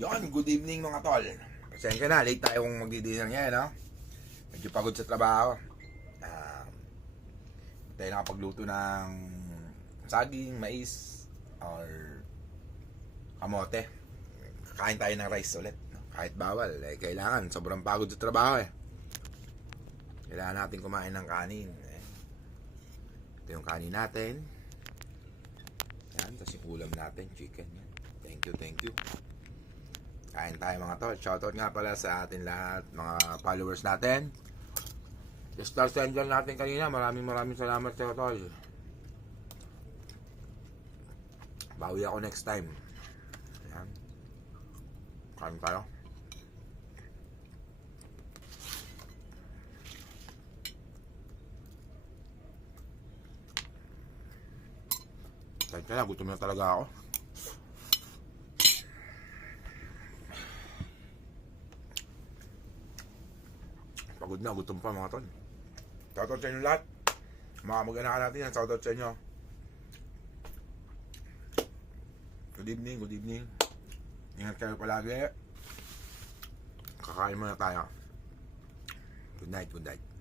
Yon, good evening mga tol. Pasensya na, late tayo kung magdi-dinner ngayon, no? Medyo pagod sa trabaho. Tayo nakapagluto ng saging, mais, or kamote. Kakain tayo ng rice ulit, no? Kahit bawal, kailangan. Sobrang pagod sa trabaho, Kailangan natin kumain ng kanin. Ito yung kanin natin. Yan, tapos yung ulam natin, chicken. Yan. Thank you. Kain tayo mga tol. Shoutout nga pala sa atin lahat, mga followers natin. Yung Star Angel natin kanina, maraming salamat sa tol. Bawi ako next time. Ayan. Kain tayo. Kahit kaya, gutom na talaga ako. Pagod na, gutom pa mga tol. Shoutout sa inyo lahat. Mga mag-anak natin yan, shoutout sa inyo. Good evening. Ingat kayo palagi. Kakain muna tayo. Good night.